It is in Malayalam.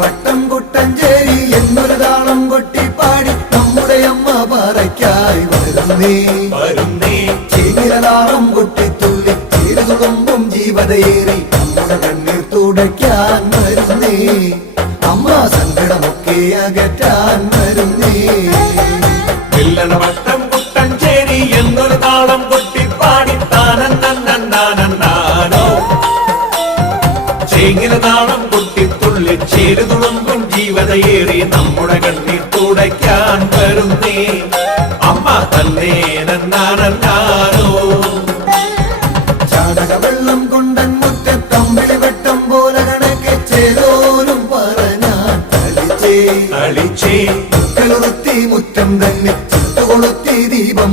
വട്ടം കുട്ടഞ്ചേരി എന്നൊരു താളം കൊട്ടിപ്പാടി നമ്മുടെ അമ്മ പറയ്ക്കായി വരുന്നേ ചേങ്ങിരതാളം കൊട്ടിത്തുള്ളി ചേരുതുമ്പും ജീവതയേറി നമ്മുടെ കണ്ണീർ തുടയ്ക്കാൻ വരുന്നേ അമ്മ സങ്കടമൊക്കെ അകറ്റാൻ വരുന്നേ വട്ടം കുട്ടഞ്ചേരി എന്നൊരു താളം കൊട്ടിപ്പാടി താനോ ചേങ്ങിരതാളം കൊട്ടിത്തുള്ളി ചേരുതുമ്പും ജീവതയേറി നമ്മുടെ കണ്ണീർ തുടയ്ക്കാൻ വരുന്നേ അമ്മ തന്നെ നന്നാനോ ചാടക വെള്ളം കൊണ്ടൻ മുറ്റത്തമ്പിളി വെട്ടം പോലെ കണക്കെ ചേരോലും പറഞ്ഞാൻ കളിച്ചേ കളിച്ചേ മുറ്റം തന്നെ ചുട്ടുകൊളുത്തി ദീപം